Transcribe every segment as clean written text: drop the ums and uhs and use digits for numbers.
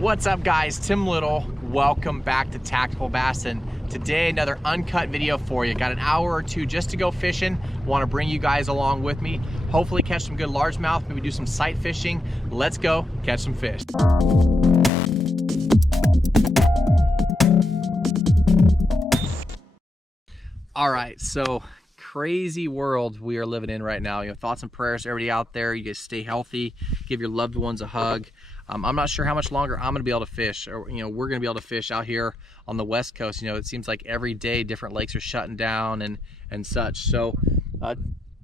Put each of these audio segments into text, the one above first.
What's up guys, Tim Little. Welcome back to Tactical Bassin. Today another uncut video for you. Got an hour or two just to go fishing. Want to bring you guys along with me. Hopefully catch some good largemouth, maybe do some sight fishing. Let's go catch some fish. All right, so crazy world we are living in right now. You know, thoughts and prayers to everybody out there. You guys stay healthy, give your loved ones a hug. I'm not sure how much longer I'm gonna be able to fish, or we're gonna be able to fish out here on the West Coast. It seems like every day different lakes are shutting down and such. So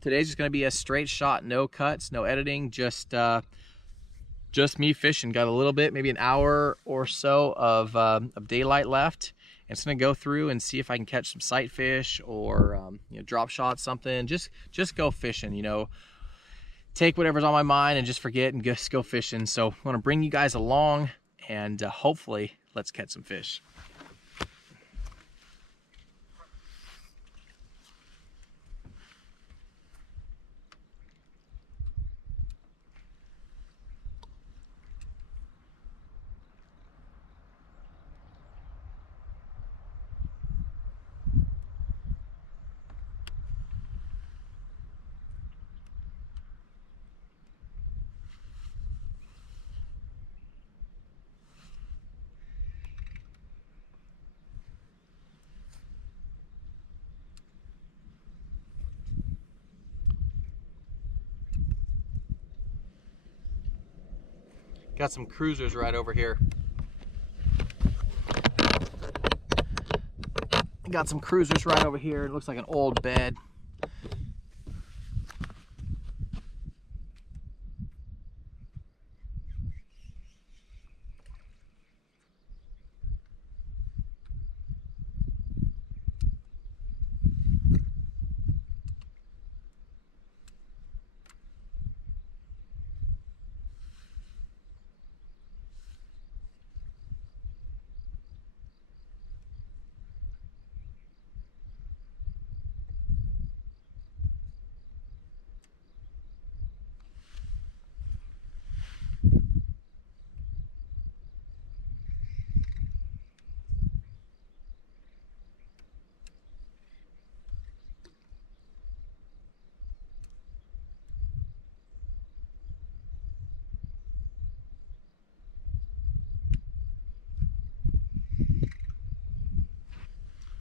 today's just gonna be a straight shot, no cuts, no editing, just me fishing. Got a little bit, maybe an hour or so of daylight left. And it's gonna go through and see if I can catch some sight fish or drop shot something. Just go fishing. Take whatever's on my mind and just forget and just go fishing. So I want to bring you guys along and hopefully let's catch some fish. Got some cruisers right over here. Got some cruisers right over here. It looks like an old bed.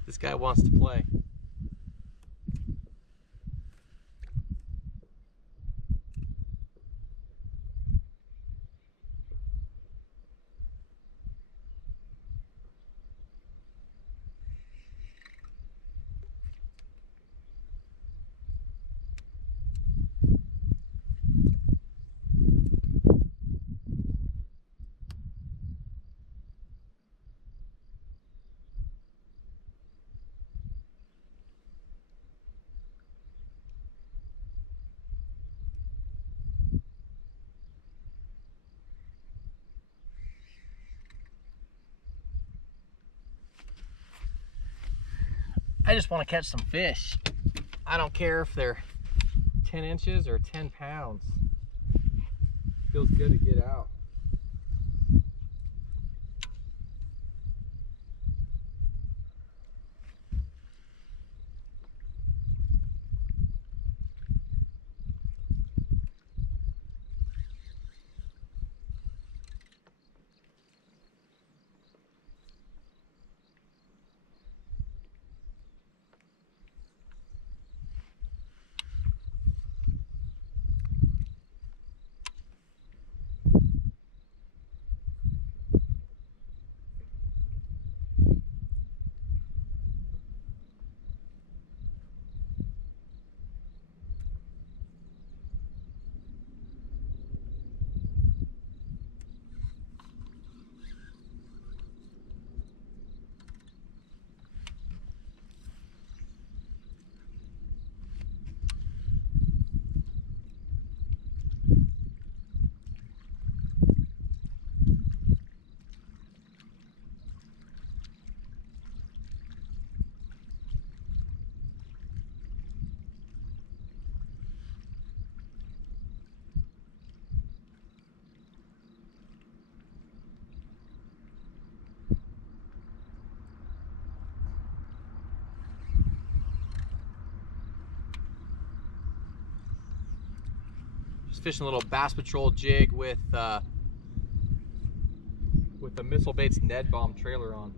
This guy wants to play. I just want to catch some fish. I don't care if they're 10 inches or 10 pounds. Feels good to get out. fishing a little Bass Patrol jig with the Missile Baits Ned Bomb trailer on.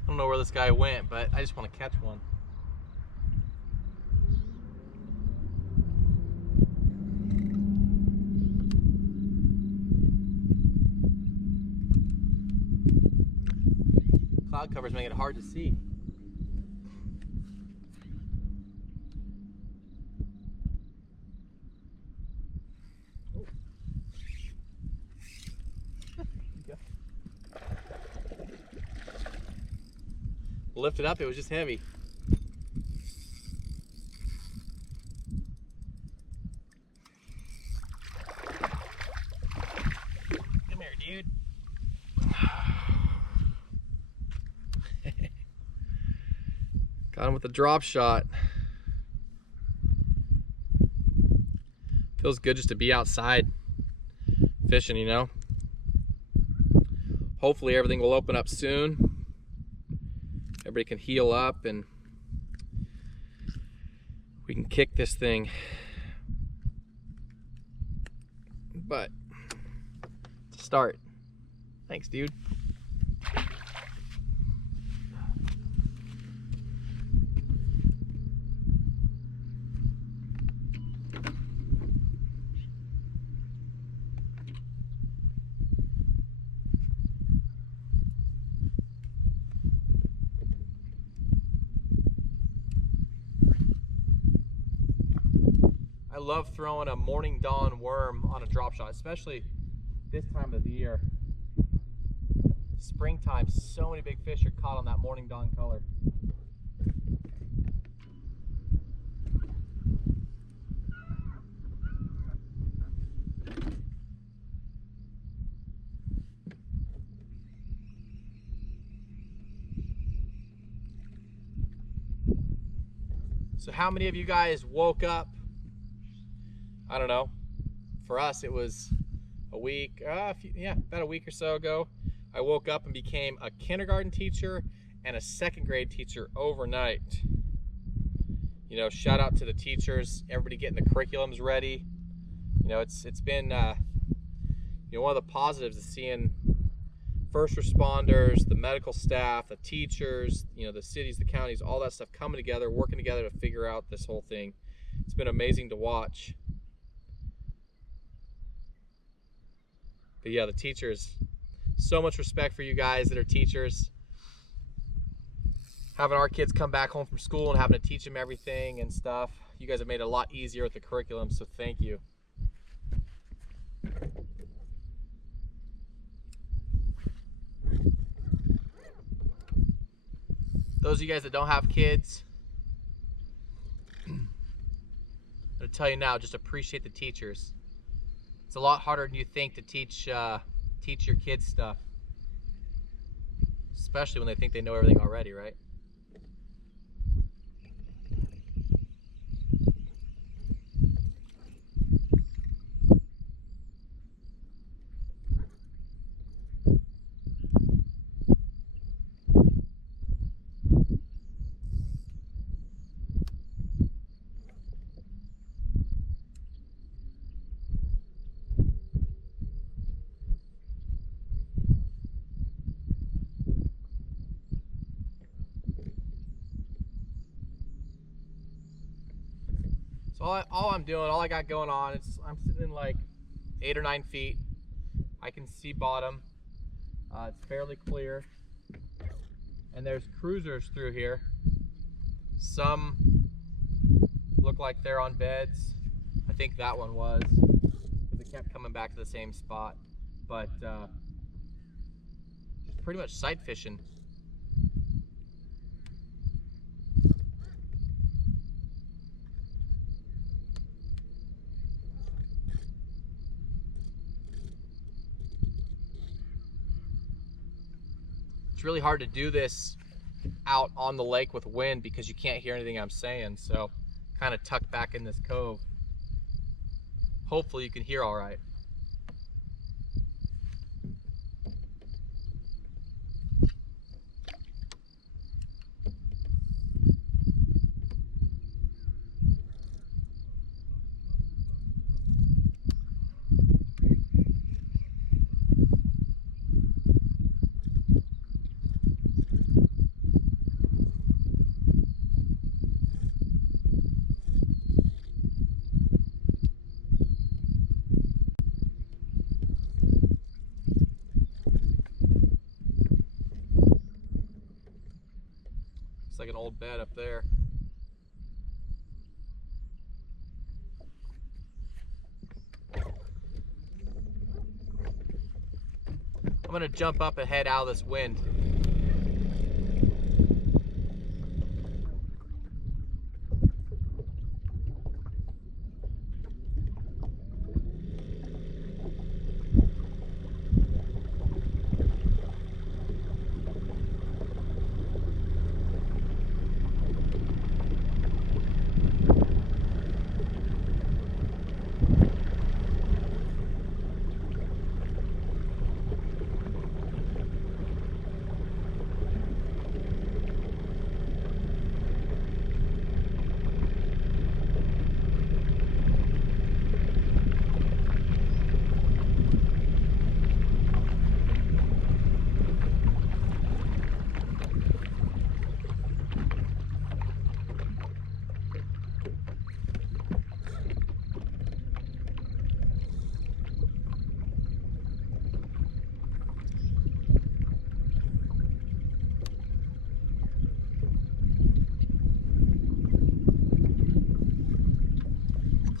I don't know where this guy went, but I just want to catch one. Cloud covers make it hard to see. Lift it up, it was just heavy. Come here, dude. Got him with a drop shot. Feels good just to be outside fishing, you know. Hopefully everything will open up soon. Everybody can heal up and we can kick this thing. But to start, thanks, dude. I love throwing a morning dawn worm on a drop shot, especially this time of the year. Springtime, so many big fish are caught on that morning dawn color. So how many of you guys woke up? I don't know. For us, it was a week, about a week or so ago. I woke up and became a kindergarten teacher and a second grade teacher overnight. You know, shout out to the teachers, everybody getting the curriculums ready. You know, it's been, you know, one of the positives is seeing first responders, the medical staff, the teachers, you know, the cities, the counties, all that stuff coming together, working together to figure out this whole thing. It's been amazing to watch. But yeah, the teachers, so much respect for you guys that are teachers. Having our kids come back home from school and having to teach them everything and stuff. You guys have made it a lot easier with the curriculum, so thank you. Those of you guys that don't have kids, I'm going to tell you now, just appreciate the teachers. It's a lot harder than you think to teach teach your kids stuff, especially when they think they know everything already, right? So all I'm doing, all I got going on, I'm sitting in like 8 or 9 feet. I can see bottom. It's fairly clear. And there's cruisers through here. Some look like they're on beds. I think that one was, because it kept coming back to the same spot. But just pretty much sight fishing. It's really hard to do this out on the lake with wind because you can't hear anything I'm saying, so kind of tucked back in this cove. Hopefully you can hear all right. It's like an old bed up there. I'm gonna jump up and head out of this wind.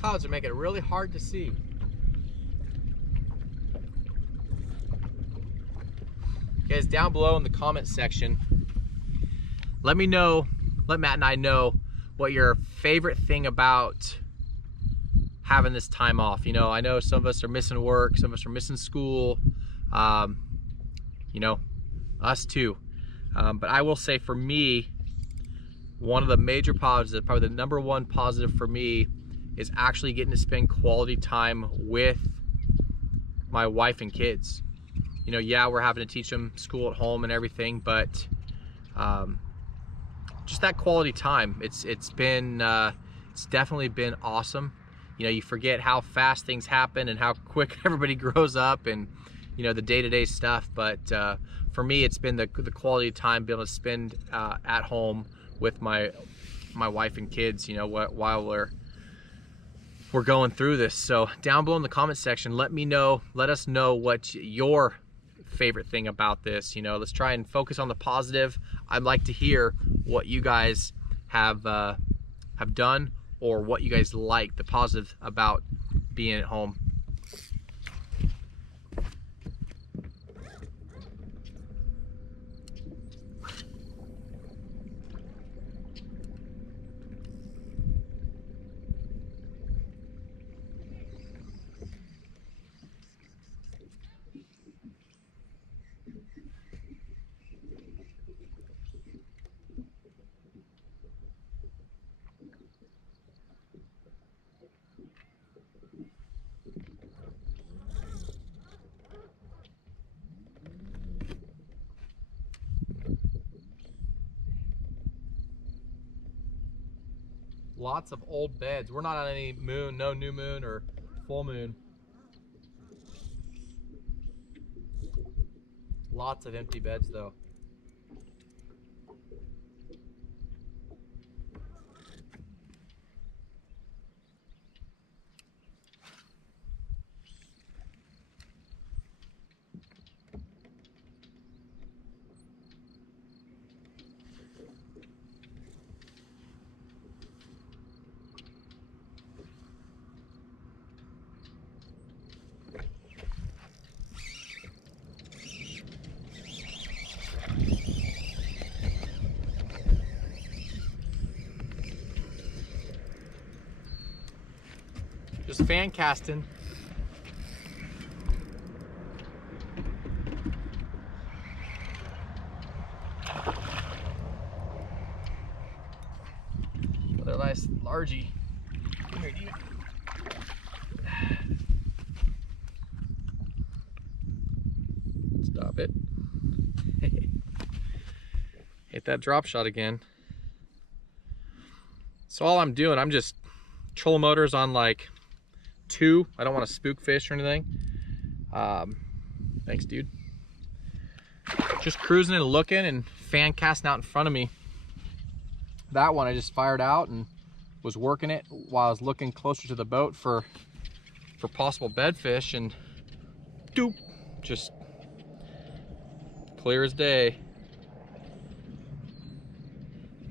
Clouds are making it really hard to see. Guys, down below in the comment section, let me know, let Matt and I know what your favorite thing about having this time off. You know, I know some of us are missing work, some of us are missing school, you know, us too. But I will say for me, one of the major positives, probably the number one positive for me, is actually getting to spend quality time with my wife and kids. You know, yeah, we're having to teach them school at home and everything, but just that quality time, it's definitely been awesome. You know, you forget how fast things happen and how quick everybody grows up, and you know, the day-to-day stuff. But for me, it's been the quality time being able to spend at home with my wife and kids, you know, while we're going through this. So down below in the comment section, let us know what your favorite thing about this. You know, let's try and focus on the positive. I'd like to hear what you guys have done, or what you guys like, the positive about being at home. Lots of old beds. We're not on any moon, no new moon or full moon. Lots of empty beds though. Just fan casting. Another nice largie. Come here, dude. Stop it. Hit that drop shot again. So all I'm doing, I'm just trolling motors on like 2. I don't want to spook fish or anything. Thanks, dude. Just cruising and looking and fan casting out in front of me. That one I just fired out and was working it while I was looking closer to the boat for possible bedfish, and doop, just clear as day.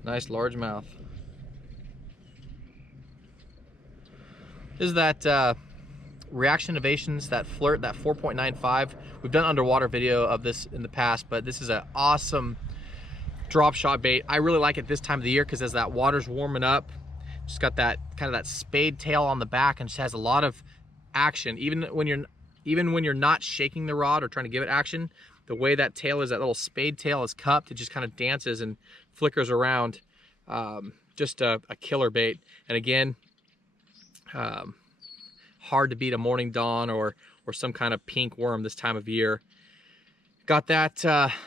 Nice largemouth. This is that Reaction Innovations, that flirt, that 4.95. We've done underwater video of this in the past, but this is an awesome drop shot bait. I really like it this time of the year because as that water's warming up, just got that kind of that spade tail on the back and just has a lot of action. Even when you're not shaking the rod or trying to give it action, the way that tail is, that little spade tail is cupped, it just kind of dances and flickers around. Just a killer bait. And again, hard to beat a morning dawn or some kind of pink worm this time of year. Got that,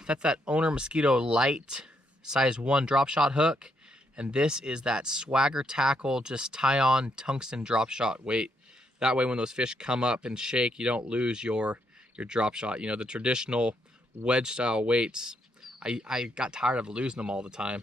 that's that Owner Mosquito Light size 1 drop shot hook, and this is that Swagger Tackle just tie on tungsten drop shot weight. That way when those fish come up and shake, you don't lose your drop shot. You know, the traditional wedge style weights, I got tired of losing them all the time.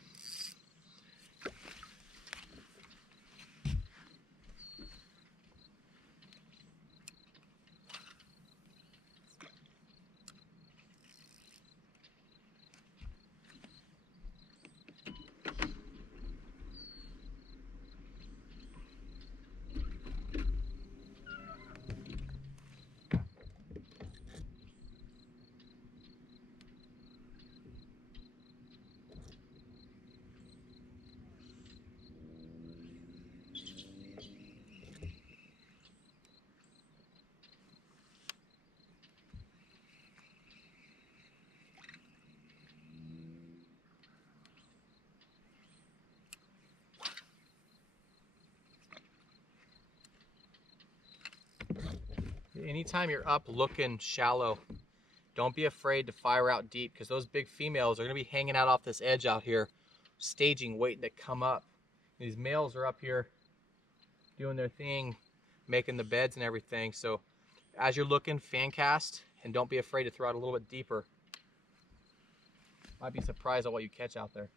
Anytime you're up looking shallow, don't be afraid to fire out deep, because those big females are going to be hanging out off this edge out here, staging, waiting to come up. These males are up here doing their thing, making the beds and everything. So as you're looking, fan cast, and don't be afraid to throw out a little bit deeper. Might be surprised at what you catch out there.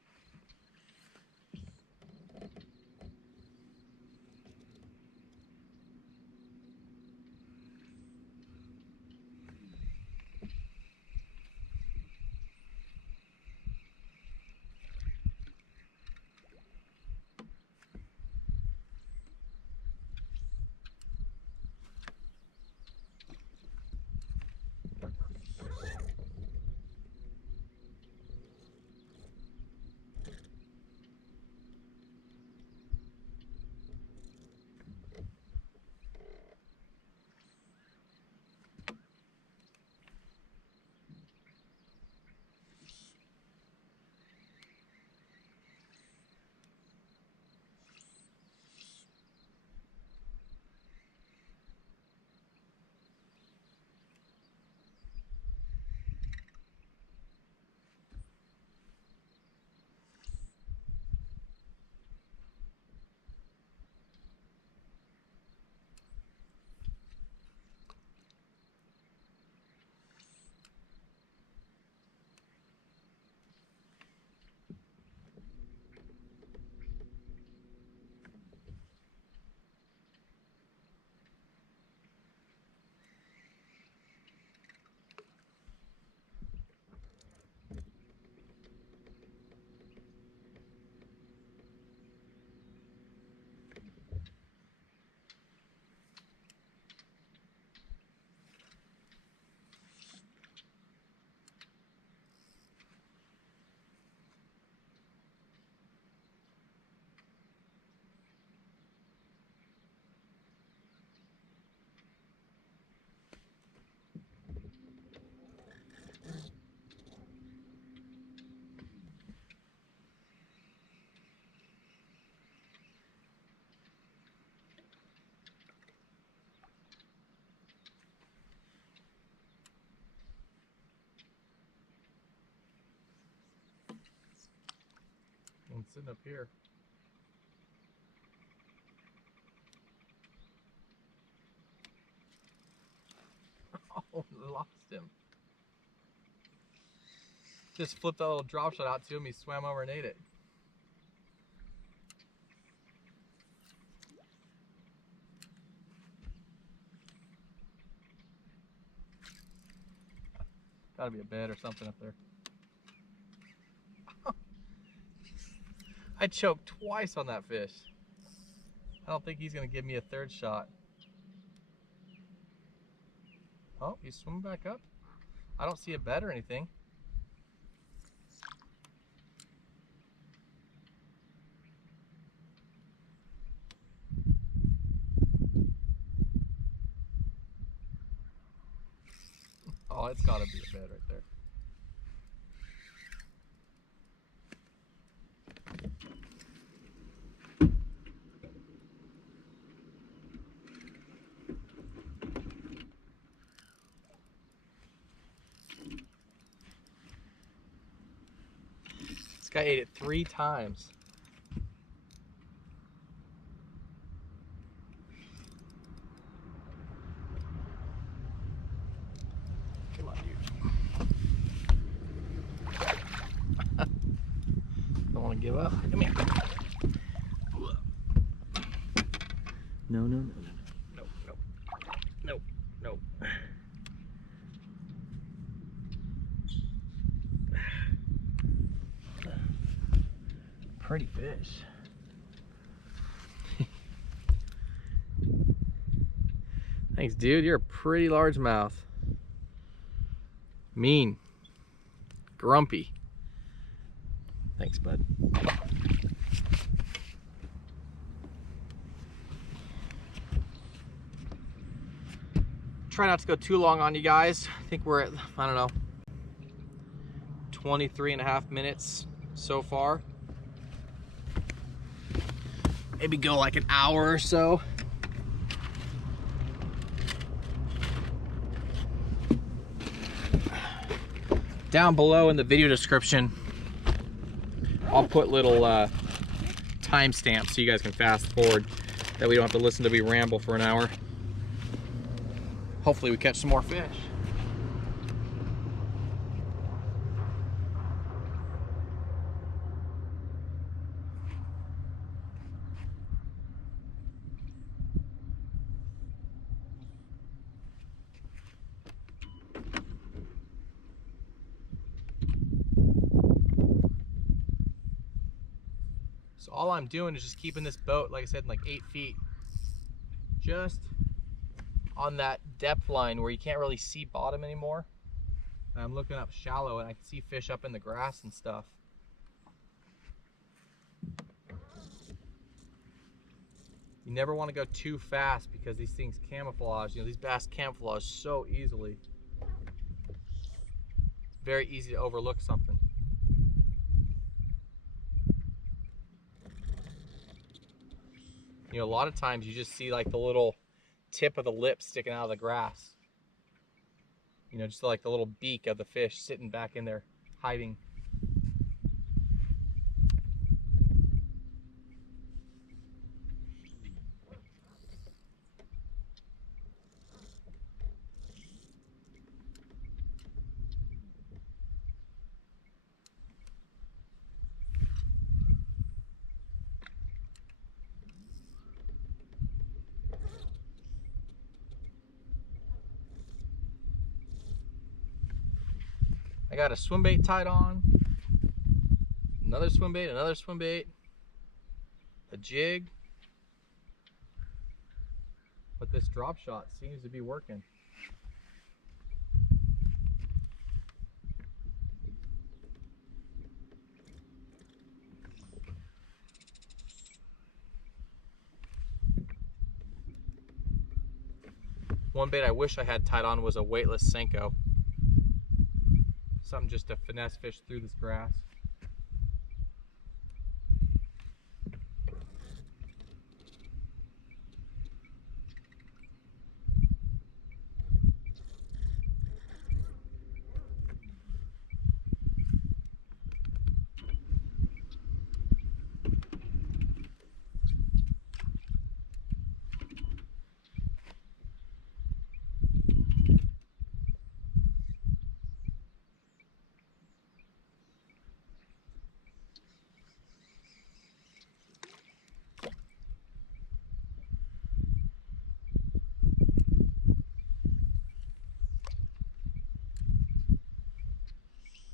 One's sitting up here. Oh, lost him. Just flipped that little drop shot out to him. He swam over and ate it. Gotta be a bed or something up there. I choked twice on that fish. I don't think he's gonna give me a third shot. Oh, he's swimming back up. I don't see a bed or anything. Oh, it's gotta be a bed right there. This guy ate it 3 times. Come on, dude. Don't want to give up. Come here. No, no, no, no, no, no, no, no. Pretty fish. Thanks, dude. You're a pretty largemouth. Mean. Grumpy. Thanks, bud. Try not to go too long on you guys. I think we're at, I don't know, 23.5 minutes so far. Maybe go like an hour or so. Down below in the video description, I'll put little timestamps so you guys can fast forward, that we don't have to listen to me ramble for an hour. Hopefully we catch some more fish. So all I'm doing is just keeping this boat, like I said, in like 8 feet. Just on that depth line where you can't really see bottom anymore. And I'm looking up shallow and I can see fish up in the grass and stuff. You never want to go too fast because these things camouflage. You know, these bass camouflage so easily. It's very easy to overlook something. You know, a lot of times you just see like the little tip of the lip sticking out of the grass. You know, just like the little beak of the fish sitting back in there hiding. I got a swim bait tied on, another swim bait, a jig, but this drop shot seems to be working. One bait I wish I had tied on was a weightless Senko. Something just to finesse fish through this grass.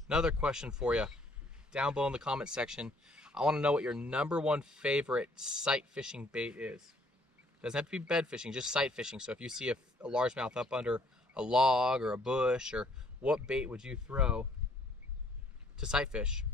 Another question for you, down below in the comment section. I want to know what your #1 favorite sight fishing bait is. Doesn't have to be bed fishing, just sight fishing. So if you see a largemouth up under a log or a bush, or what bait would you throw to sight fish?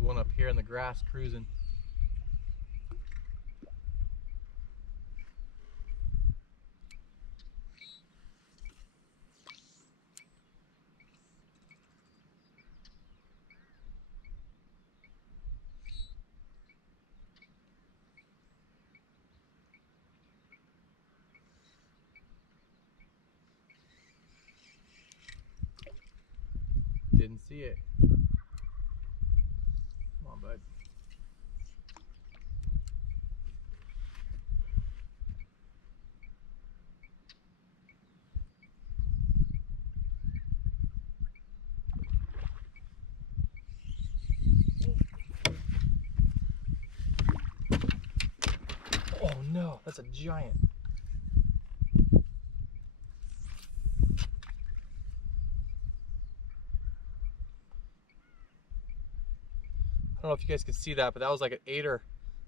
One up here in the grass cruising. Didn't see it. Come on, bud. Oh no, that's a giant. I don't know if you guys could see that, but that was like an 8 or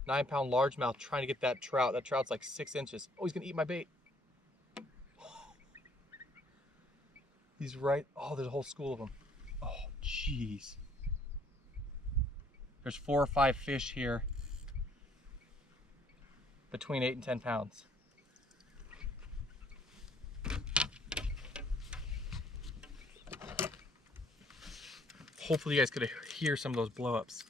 9 pound largemouth trying to get that trout. That trout's like 6 inches. Oh, he's gonna eat my bait. He's right. Oh, there's a whole school of them. Oh, jeez. There's 4 or 5 fish here between 8 and 10 pounds. Hopefully you guys could hear some of those blow-ups.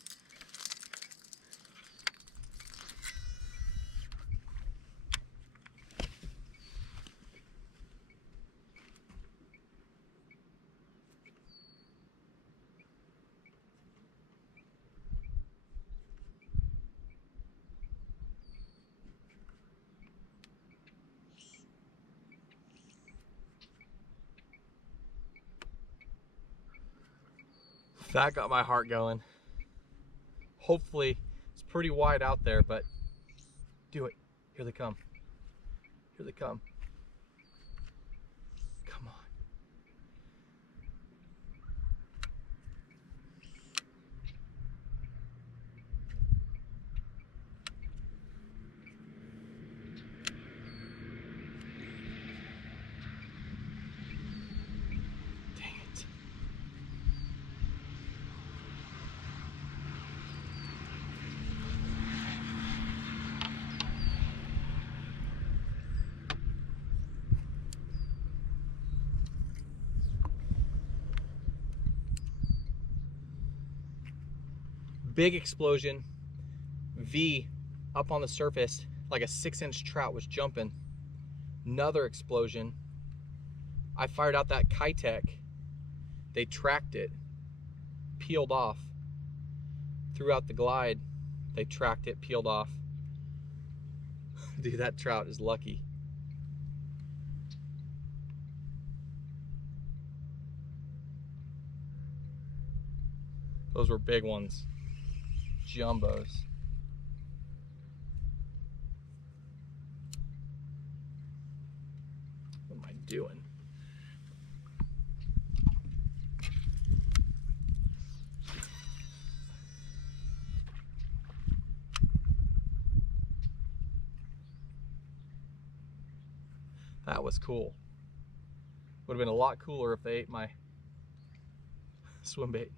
That got my heart going. Hopefully, it's pretty wide out there, but do it. Here they come. Here they come. Come on. Dang it. Big explosion. V up on the surface, like a 6-inch trout was jumping. Another explosion. I fired out that Keitech. They tracked it, peeled off. Threw out the glide. They tracked it, peeled off. Dude, that trout is lucky. Those were big ones. Jumbos. What am I doing? That was cool. Would have been a lot cooler if they ate my swim bait.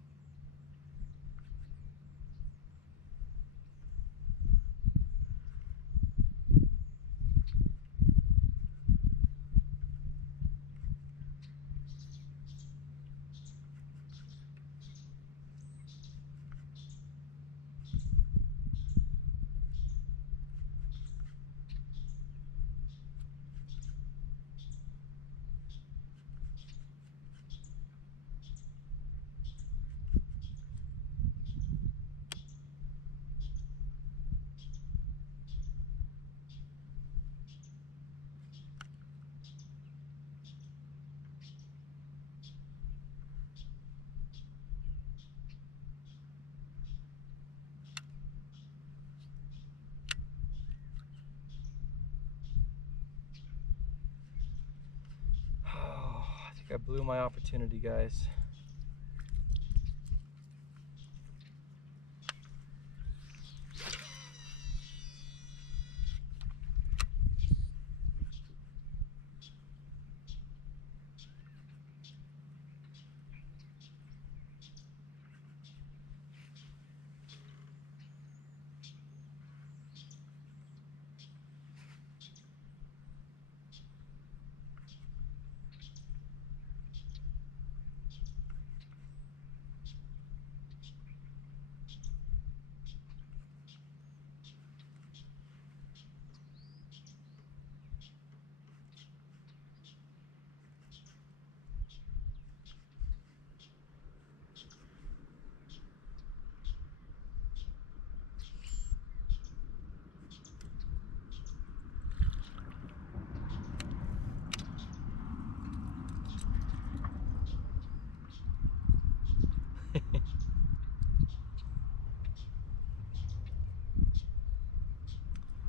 I think I blew my opportunity, guys.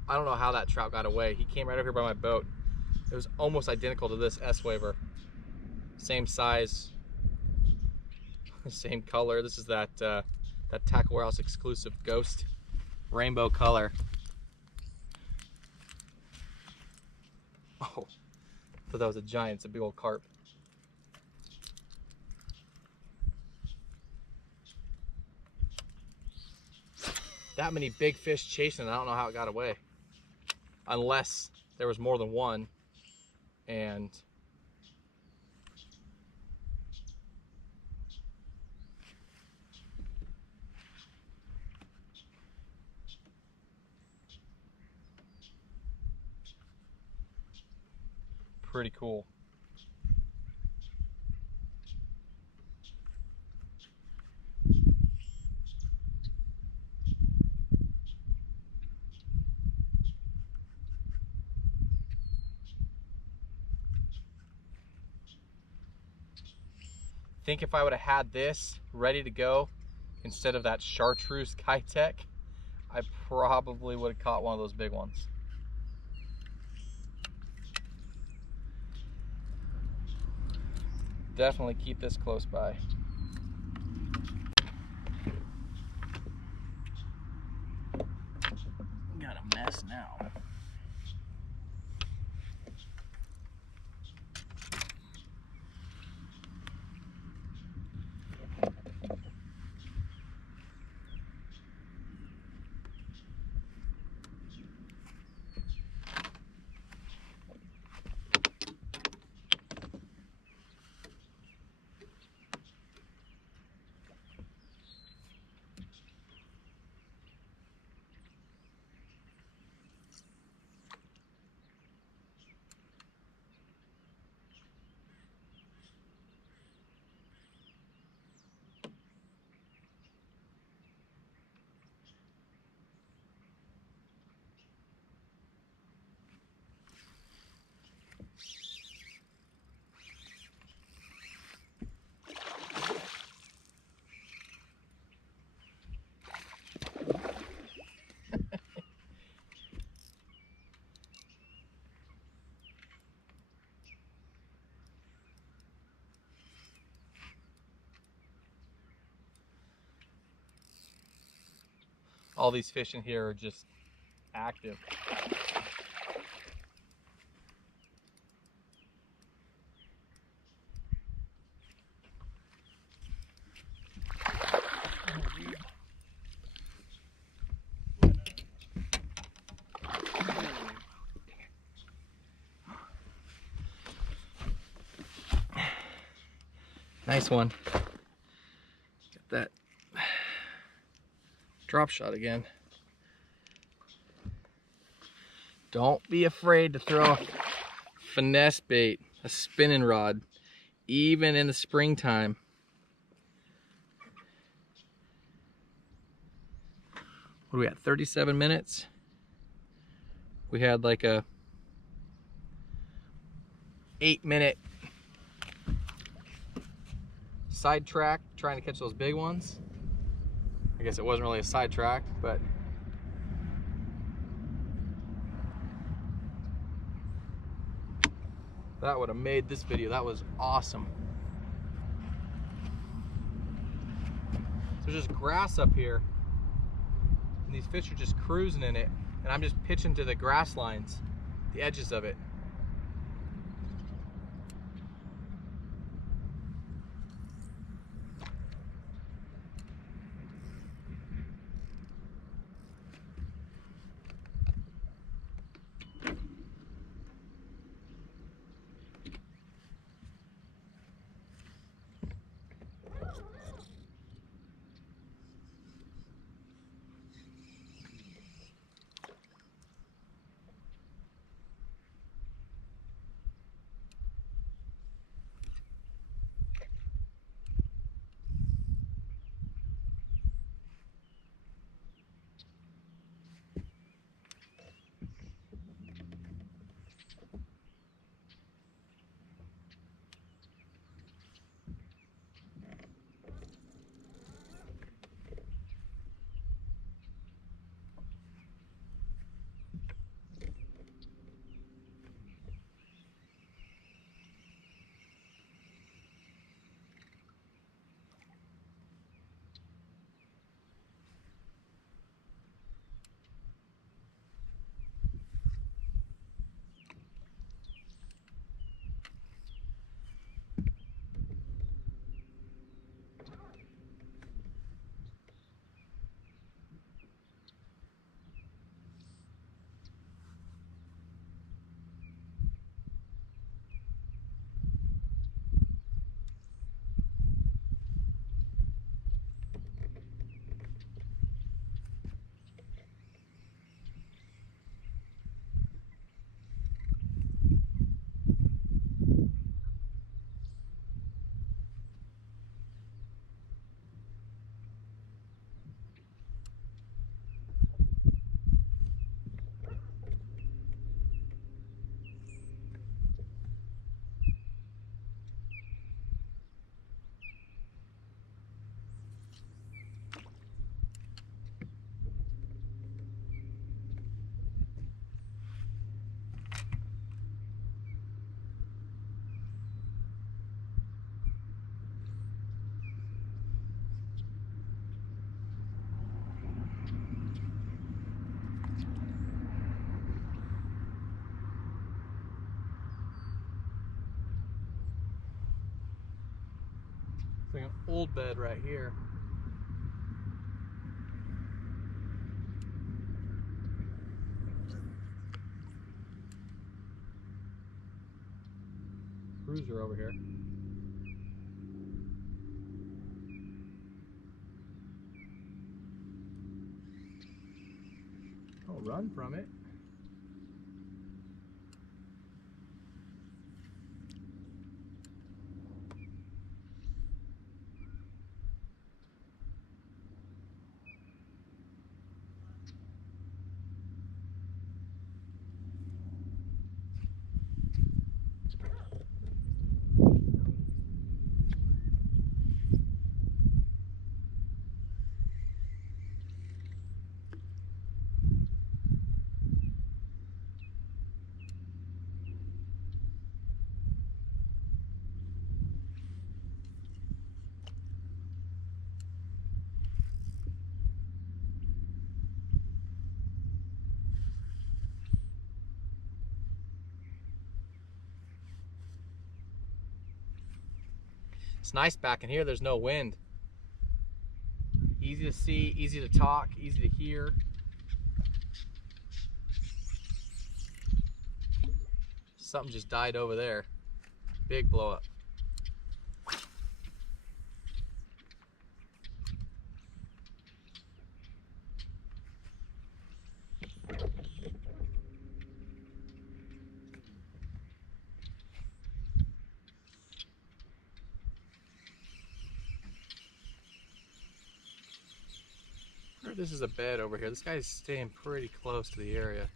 I don't know how that trout got away. He came right over here by my boat. It was almost identical to this S-waver. Same size, same color. This is that that Tackle Warehouse exclusive ghost rainbow color. Oh, I thought that was a giant. It's a big old carp. That many big fish chasing it, I don't know how it got away. Unless there was more than one, and pretty cool. I think if I would have had this ready to go instead of that chartreuse Keitech, I probably would have caught one of those big ones. Definitely keep this close by. Got a mess now. All these fish in here are just active. Nice one. Get that drop shot again. Don't be afraid to throw a finesse bait, a spinning rod, even in the springtime. What are we at, 37 minutes? We had like a 8-minute sidetrack trying to catch those big ones. I guess it wasn't really a sidetrack, but that would have made this video. That was awesome. There's just grass up here, and these fish are just cruising in it, and I'm just pitching to the grass lines, the edges of it. It's like an old bed right here. Cruiser over here. Don't run from it. It's nice back in here, there's no wind. Easy to see, easy to talk, easy to hear. Something just died over there. Big blow up. wonder if this is a bed over here. This guy's staying pretty close to the area.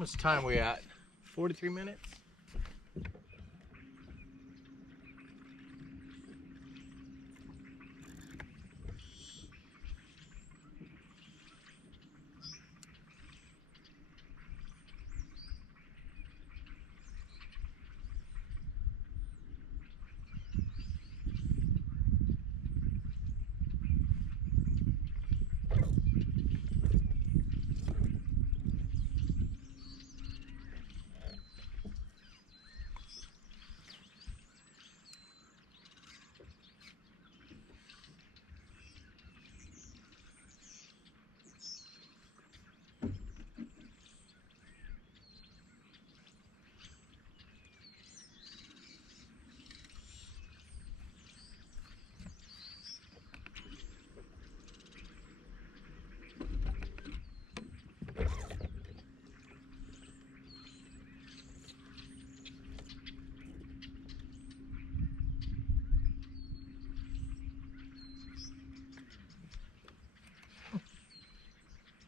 How much time we at? 43 minutes?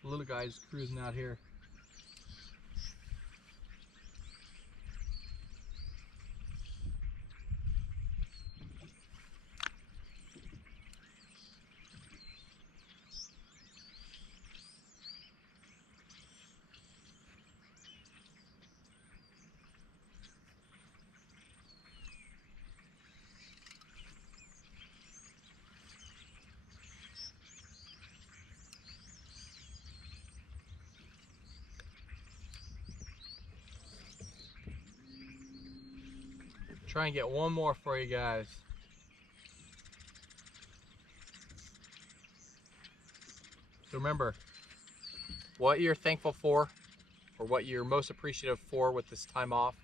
The little guy's cruising out here. Try and get one more for you guys. So remember, what you're thankful for, or what you're most appreciative for with this time off,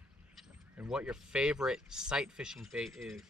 and what your favorite sight fishing bait is.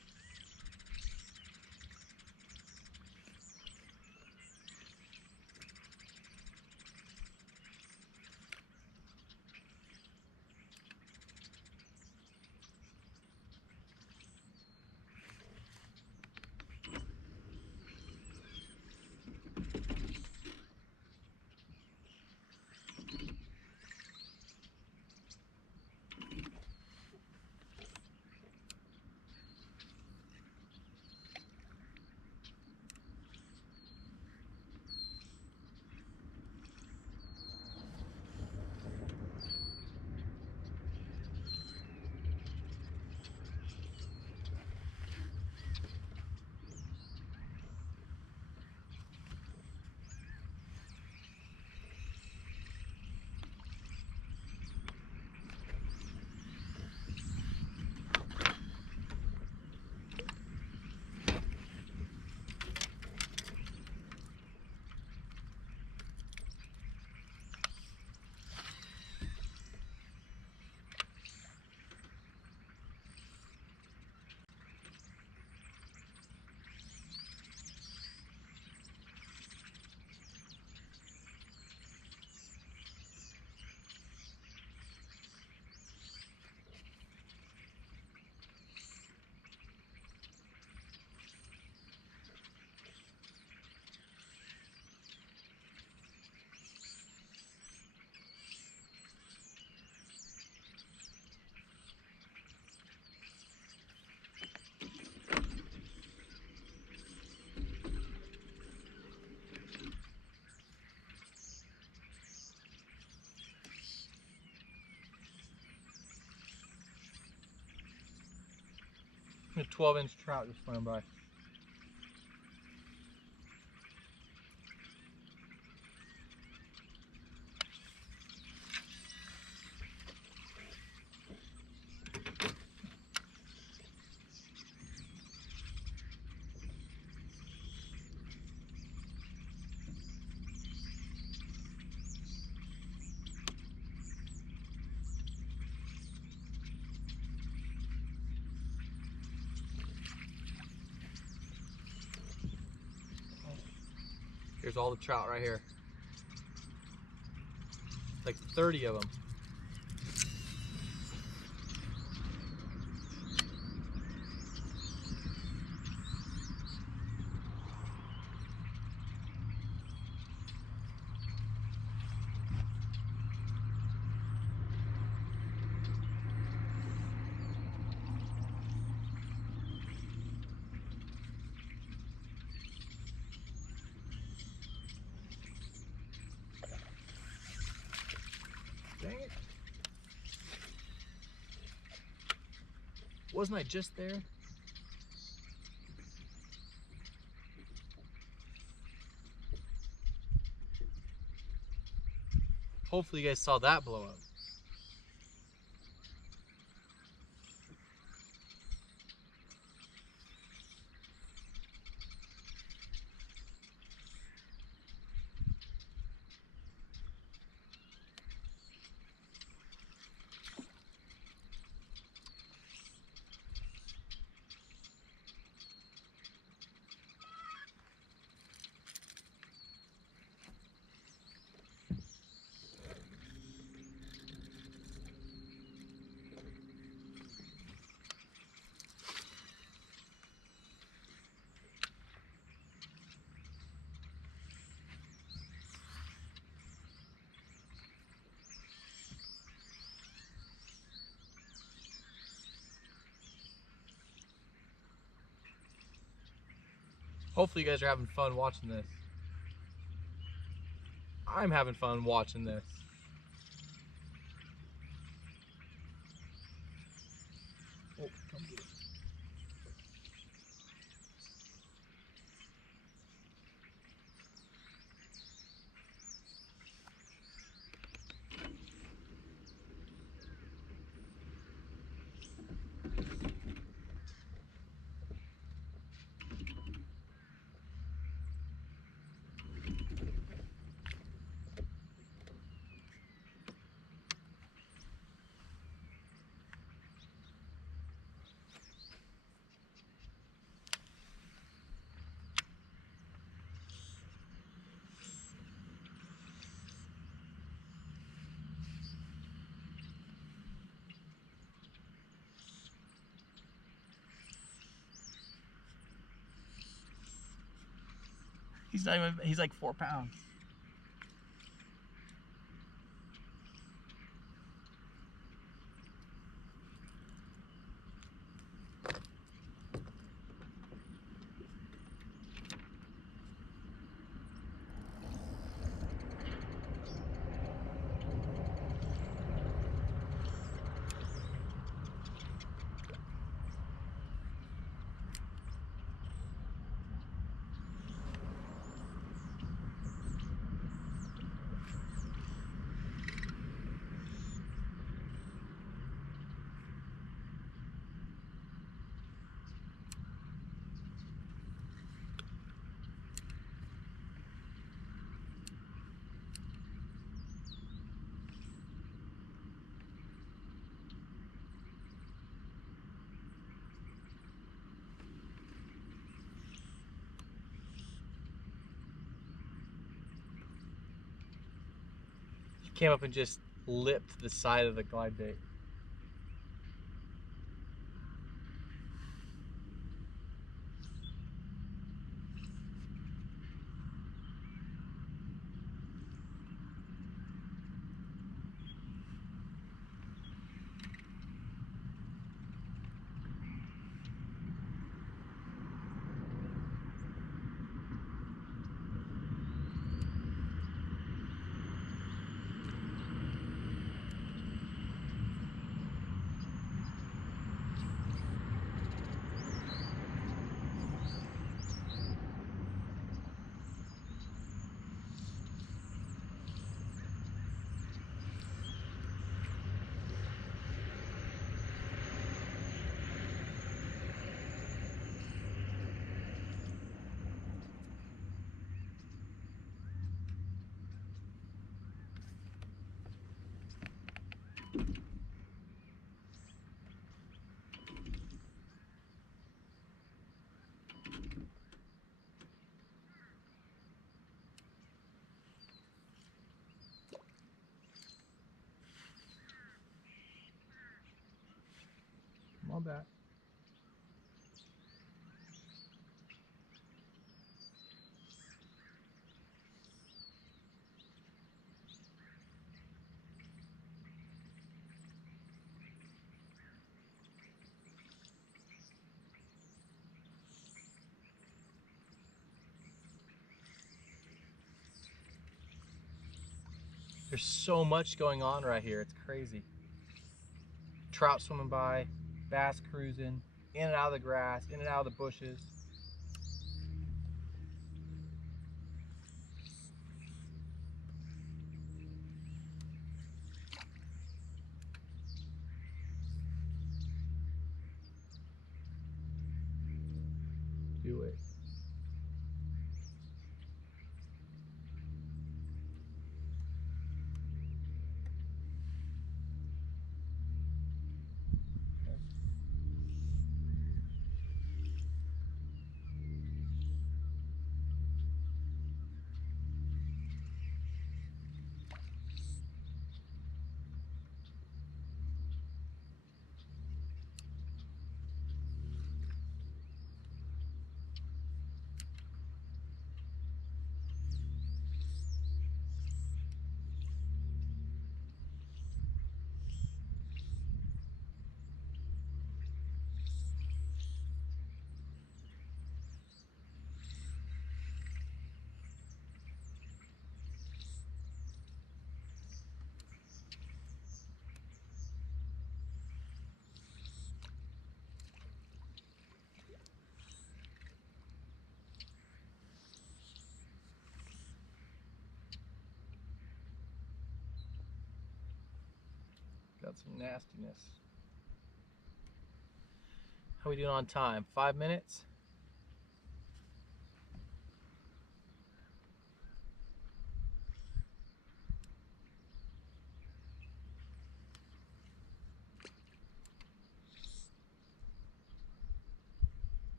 A 12-inch trout just swam by. Here's all the trout right here. Like 30 of them. Dang it. Wasn't I just there? Hopefully you guys saw that blow up. Hopefully you guys are having fun watching this. I'm having fun watching this. Oh, come get it. He's not even, he's like 4 pounds. Came up and just lipped the side of the glide bait. on back. There's so much going on right here, it's crazy. Trout swimming by, bass cruising, in and out of the grass, in and out of the bushes. Do it. Got some nastiness. How we doing on time? 5 minutes?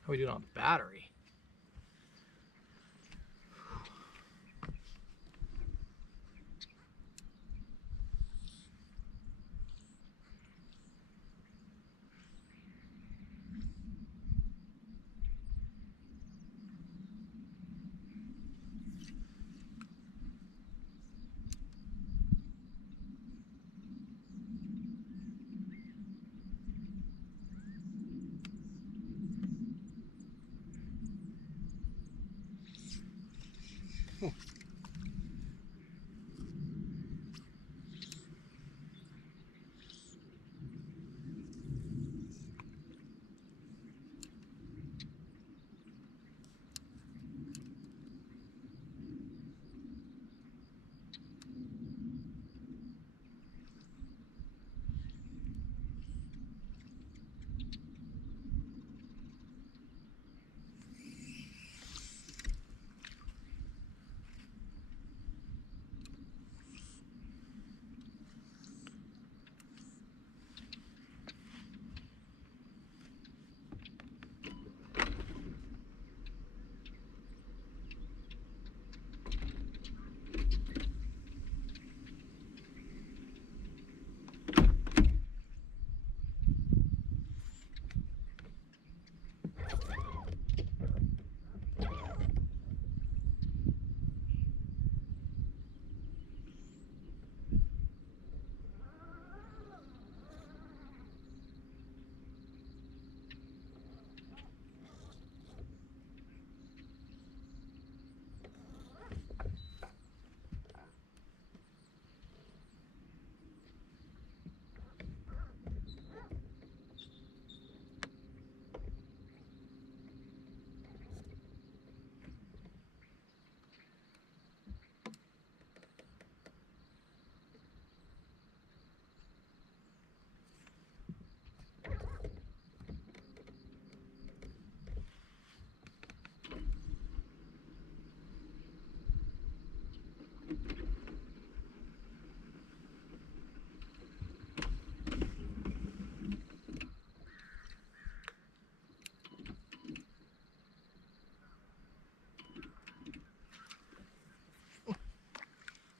How we doing on battery?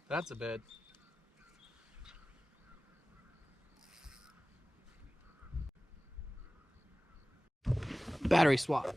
That's a bed. Battery swap.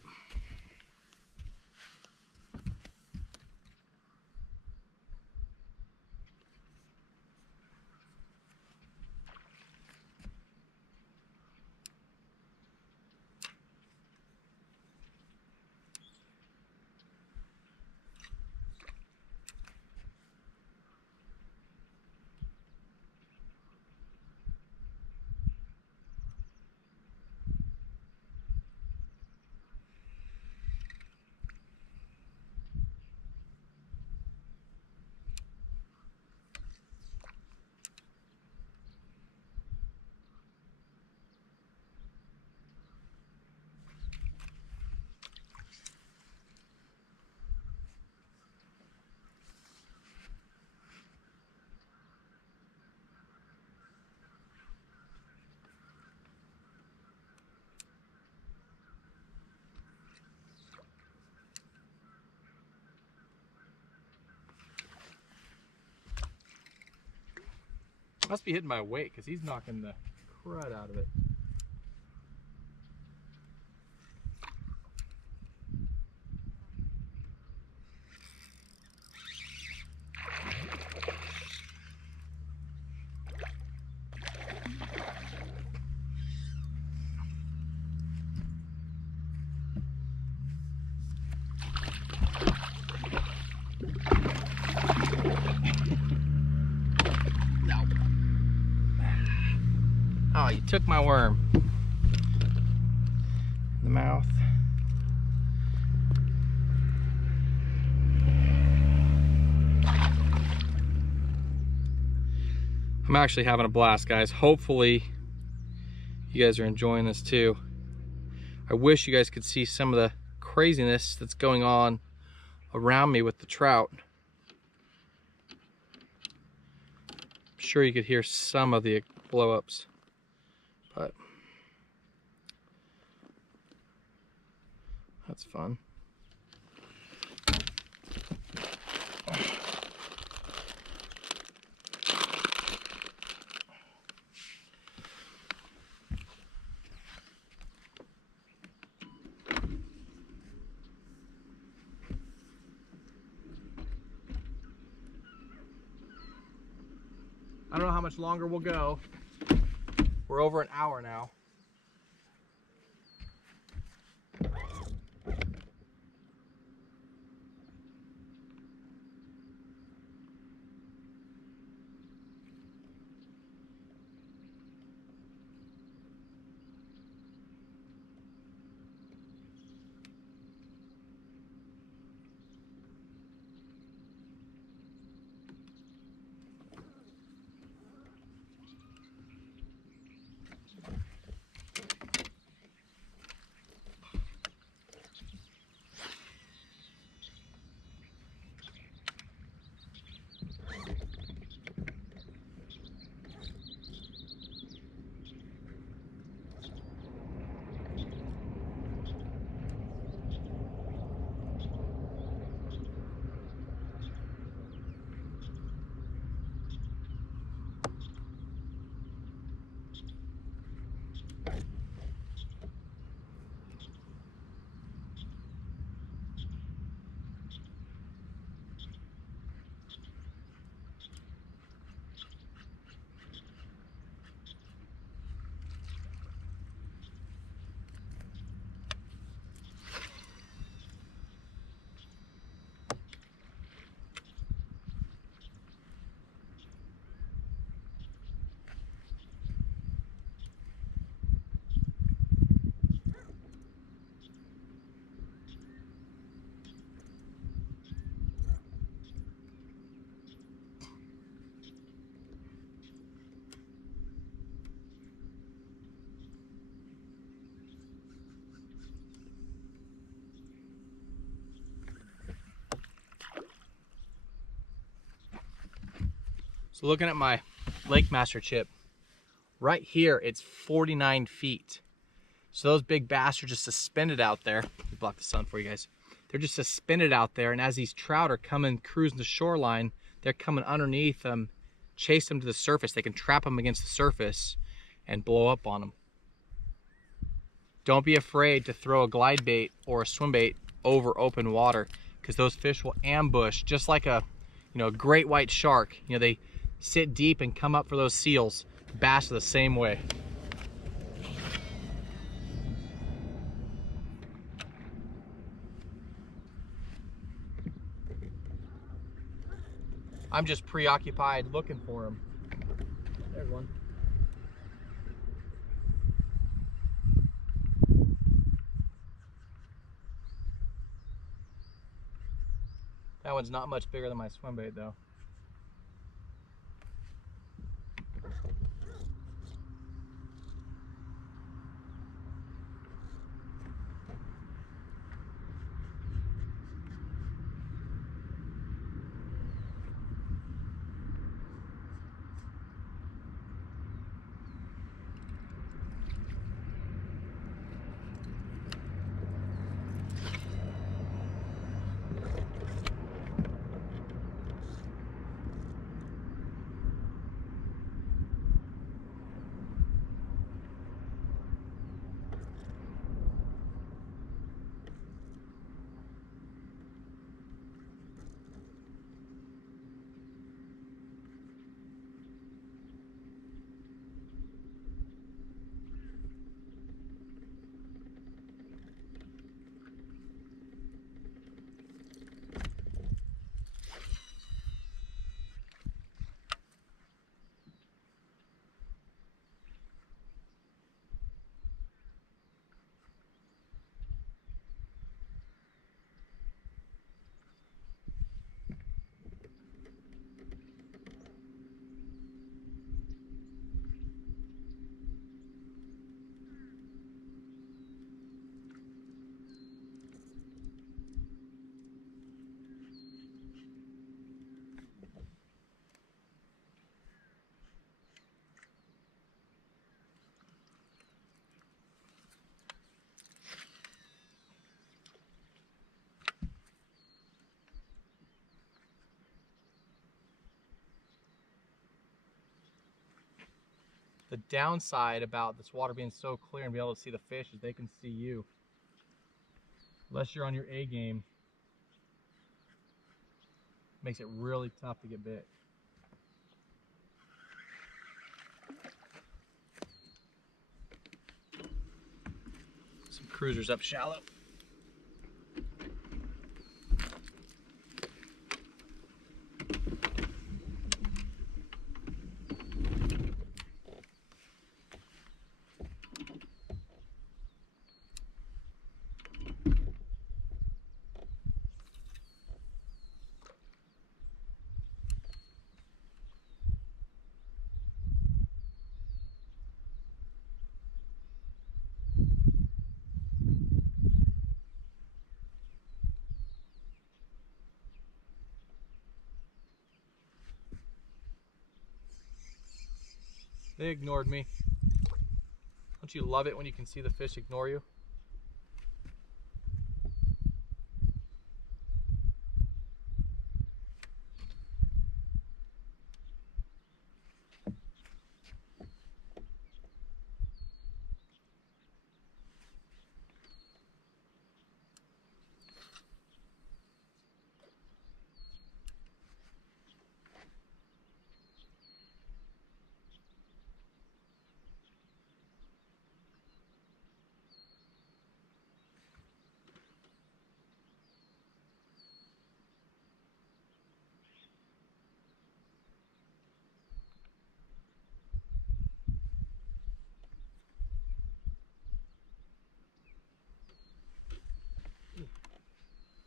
Must be hitting my weight because he's knocking the crud out of it. Oh, you took my worm. The mouth. I'm actually having a blast, guys. Hopefully you guys are enjoying this too. I wish you guys could see some of the craziness that's going on around me with the trout. I'm sure you could hear some of the blow-ups. But that's fun. I don't know how much longer we'll go. We're over an hour now. So looking at my Lakemaster chip, right here it's 49 feet. So those big bass are just suspended out there. Let me block the sun for you guys. They're just suspended out there, and as these trout are coming, cruising the shoreline, they're coming underneath them, chase them to the surface. They can trap them against the surface and blow up on them. Don't be afraid to throw a glide bait or a swim bait over open water, because those fish will ambush just like a great white shark. They sit deep and come up for those seals. Bass are the same way. I'm just preoccupied looking for them. There's one. That one's not much bigger than my swim bait though. The downside about this water being so clear and be able to see the fish is they can see you. Unless you're on your A game, makes it really tough to get bit. Some cruisers up shallow. They ignored me. Don't you love it when you can see the fish ignore you?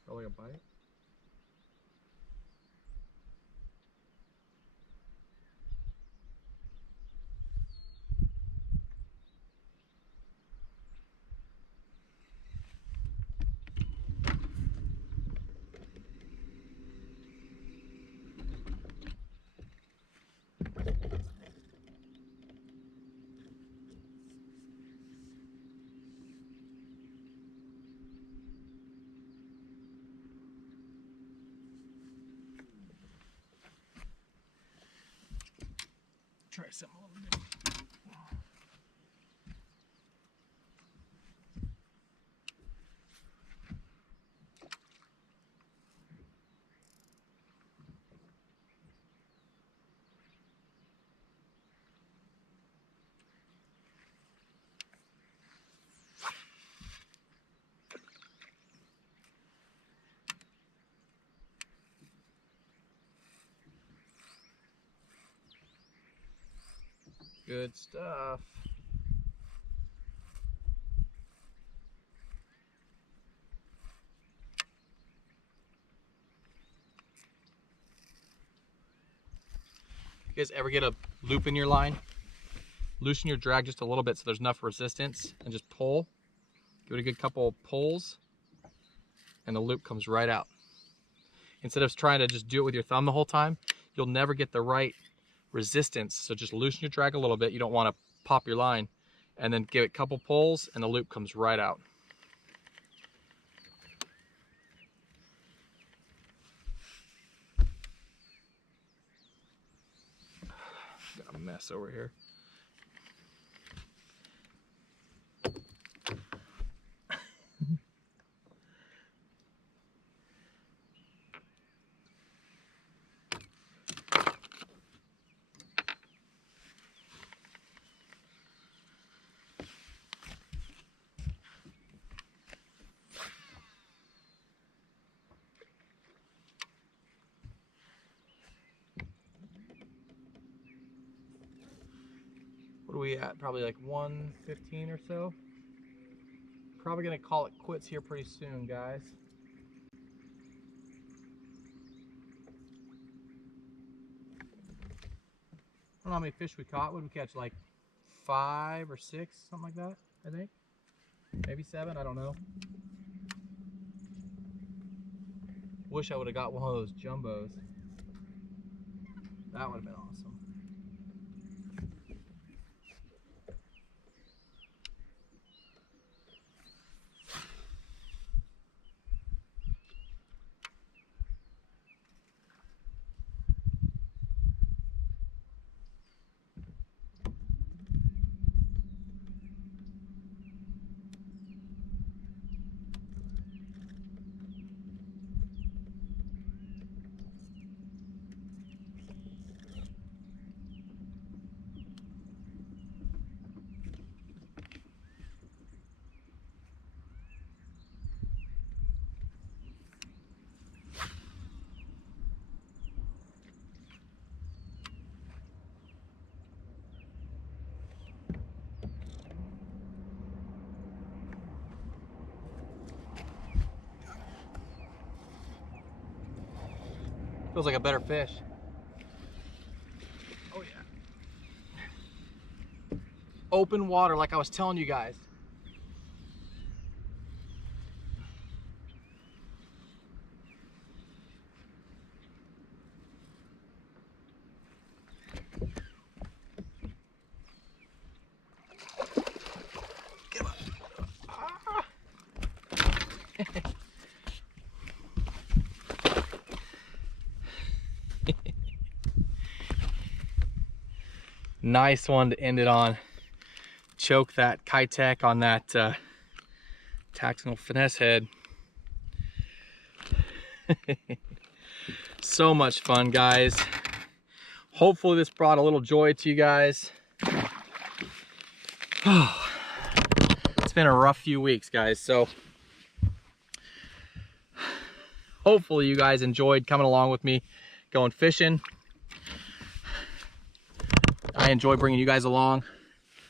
Probably a bite. try something a little different. Good stuff. You guys ever get a loop in your line? Loosen your drag just a little bit so there's enough resistance and just pull. Give it a good couple of pulls and the loop comes right out. Instead of trying to just do it with your thumb the whole time, you'll never get the right resistance. So just loosen your drag a little bit. You don't want to pop your line, and then give it a couple pulls and the loop comes right out. Got a mess over here. What are we at? Probably like 1:15 or so. Probably gonna call it quits here pretty soon, guys. I don't know how many fish we caught. What did we catch? Like 5 or 6, something like that, I think. Maybe 7, I don't know. Wish I would have got one of those jumbos. That would have been awesome. Feels like a better fish. Oh yeah. Open water, like I was telling you guys. Come on. Ah. Nice one to end it on. Choke that Keitech on that tactical finesse head. So much fun, guys. Hopefully this brought a little joy to you guys. It's been a rough few weeks, guys, so hopefully you guys enjoyed coming along with me going fishing. I enjoy bringing you guys along.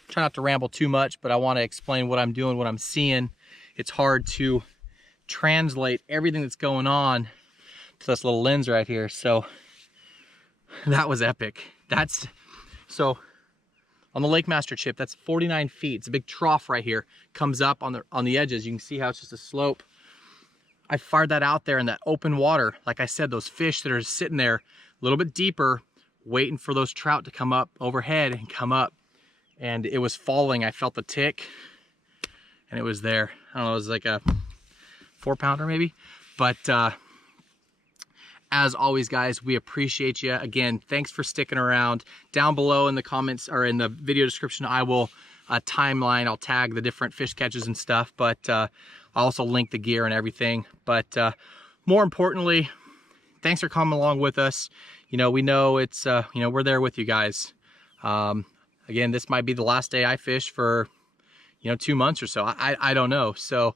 Try not to ramble too much, but I want to explain what I'm doing, what I'm seeing. It's hard to translate everything that's going on to this little lens right here. So that was epic. That's so on the Lakemaster chip, that's 49 feet. It's a big trough right here. Comes up on the edges. You can see how it's just a slope. I fired that out there in that open water. Like I said, those fish that are sitting there a little bit deeper, waiting for those trout to come up overhead and come up. And it was falling. I felt the tick and it was there. I don't know, it was like a 4-pounder maybe. But As always, guys, we appreciate you. Again, thanks for sticking around. Down below in the comments or in the video description, I will timeline. I'll tag the different fish catches and stuff, but I'll also link the gear and everything. But more importantly, thanks for coming along with us. You know, we know it's, you know, we're there with you guys. Again, this might be the last day I fish for, you know, 2 months or so. I don't know. So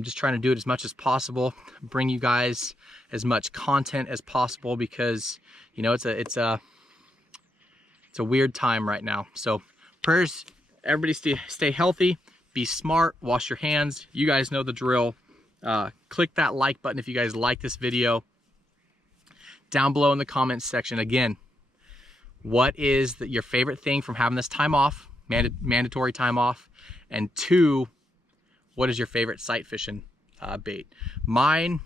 just trying to do it as much as possible, bring you guys as much content as possible, because, you know, it's a weird time right now. So prayers, everybody stay healthy, be smart, wash your hands. You guys know the drill. Click that like button if you guys like this video. Down below in the comments section, again, what is your favorite thing from having this time off, mandatory time off? And 2, what is your favorite sight fishing bait? Mine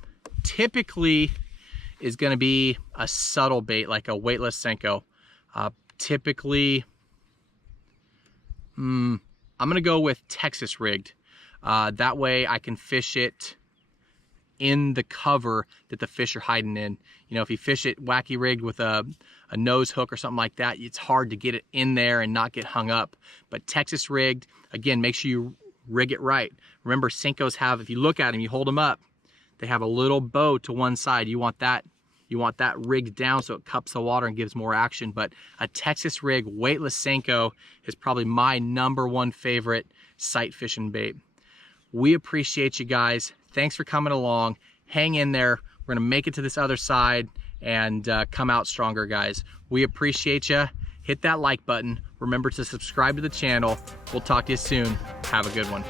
typically is going to be a subtle bait, like a weightless Senko. Typically, I'm going to go with Texas rigged. That way I can fish it in the cover that the fish are hiding in. You know, if you fish it wacky rigged with a nose hook or something like that, it's hard to get it in there and not get hung up. But Texas rigged, again, make sure you rig it right. Remember, Senkos have, if you look at them, you hold them up, they have a little bow to one side. You want that rigged down so it cups the water and gives more action. But a Texas rig weightless Senko is probably my #1 favorite sight fishing bait. We appreciate you guys. Thanks for coming along. Hang in there. We're gonna make it to this other side and come out stronger, guys. We appreciate you. Hit that like button. Remember to subscribe to the channel. We'll talk to you soon. Have a good one.